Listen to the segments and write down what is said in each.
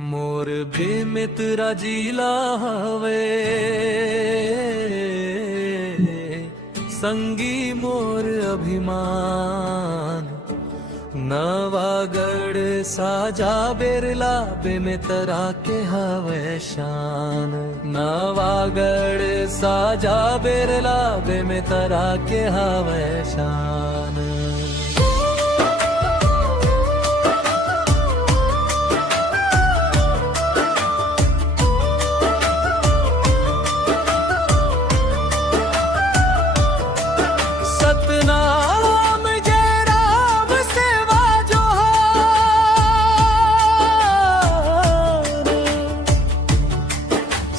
मोर भी मित्र जिला हवे, संगी मोर अभिमान। नवागढ़ साजा बिरला बेमितरा के हवे शान। नवागढ़ साजा बिरला बेमितरा के हवे शान। सतनाम जय राम सेवा जोहार।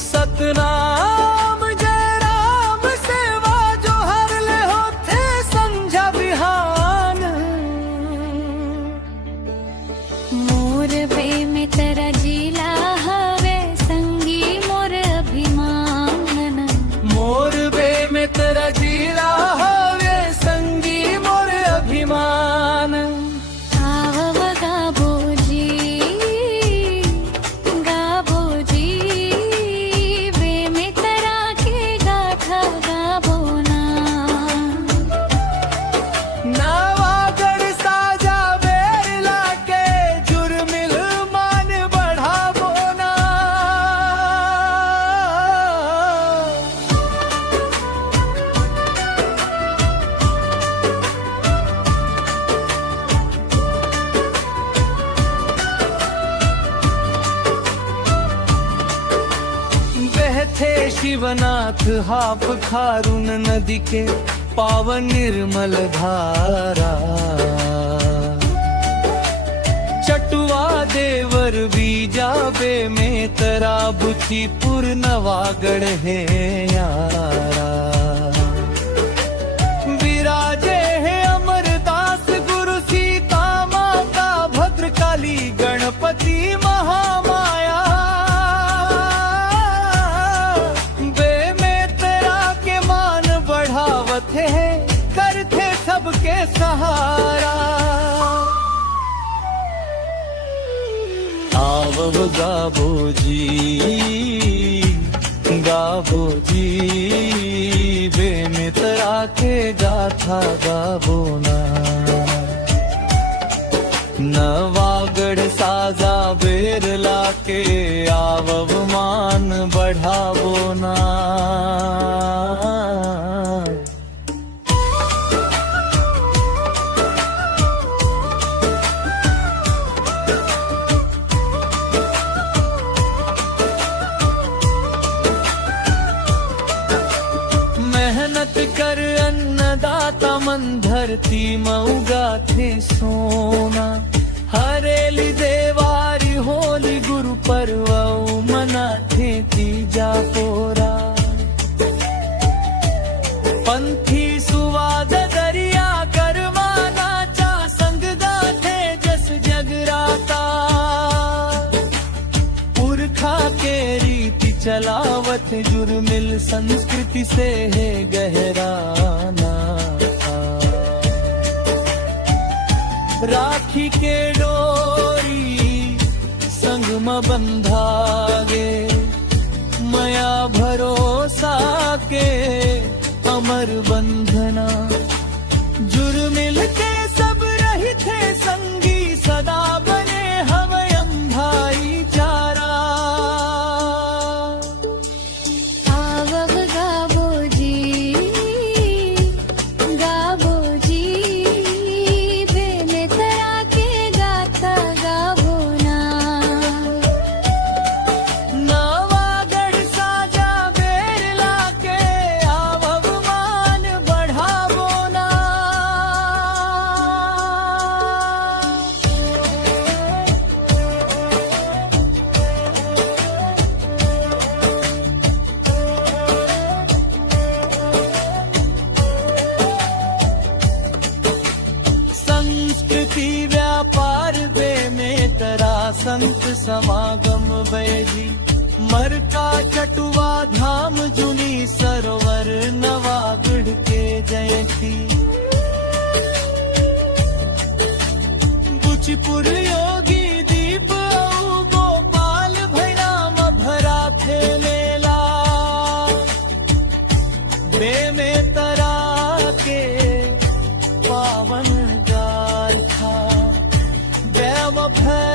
सतनाम जय राम सेवा जोहार ले होते संझा बिहान। मोर बे में तेरा जिला हवे, संगी मोर अभिमान। मोर बे में तेरा जिला हवे, संगी मोर अभिमान। आवव गाबो जी बे में तेरा के गाथा गाबो ना। नवागढ़ साजा बेरला के जुर्मिल मान बढ़ावो ना। बहते शिवनाथ हाफ खारुन नदी के पावन निर्मल धारा। चटुआ देवर बीजा बे में तरा बुचीपुर नवागढ़ है यारा। विराजे है अमरदास गुरु सीता माता भद्रकाली गणपति महामाया। बे में तेरा के मान बढ़ावत है, करते सबके सहारा। आवव गाबो जी बे में तेरा के गाथा गाबो ना। नवागढ़ साजा बेरला के आवव मान बढ़ावो ना। मेहनत कर अन्नदाता मन धरती मऊगा थे सोना। हरेली देवारी होली गुरु पर्व मना थे तीजा पोरा। पंथी सुवाद दरिया करवाना चा संग गाथे जस जगराता। पुरखा के रीति चलावत जुर्मिल संस्कृति से है गहरा नाता। राखी के डोरी संग म बंधागे, मया भरोसा के अमर बंधना। जुर्मिल के सब रही थे संगी, सदा बने हवयम भाईचारा। आवव गाबो जी बे में तेरा के गाथा गाबो ना। नवागढ़ साजा बेरला के आवव मान बढ़ावो ना। संस्कृति व्यापार बे में तरा संत समागम बैजी। मरका चटुआ धाम जुनी सरोवर नवागढ़ के जयती। बुचपुर योगी दीप गोपाल अवभय